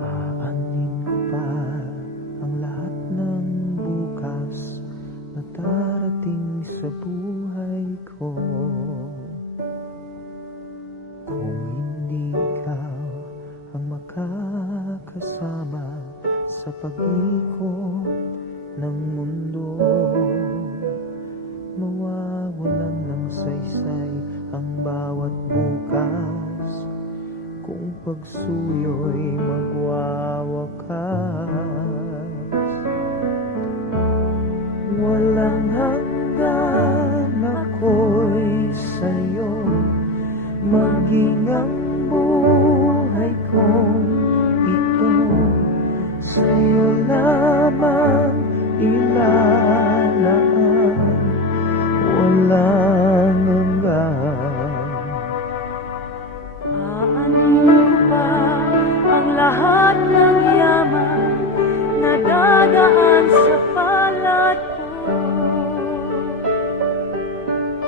Aanin ko pa ang lahat ng bukas na darating sa buhay ko. Kung hindi ikaw ang makakasama sa pag-ikot ng mundo, mawawalan ng saysay ang bawat bukas kung pagsuyo'y magwawakas. Walang hanggan ako'y sa'yo, maging ang buhay kong ito sa'yo lamang ilalaan. Walang hanggan. Aanin ko pa ang lahat ng yaman na dadaan sa palad ko.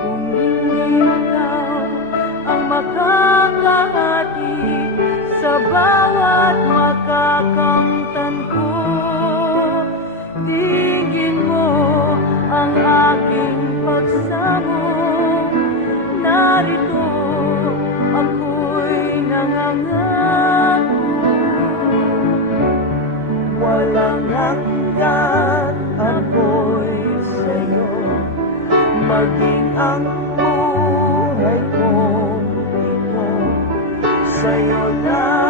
Kung hindi ikaw ang makakahatid sa bawat makakamtan ko, tingin mo ang aking pagsamo. Narito ako'y nangangako. Walang hanggan ako'y sa'yo, maging ang buhay kong ito sa'yo lang.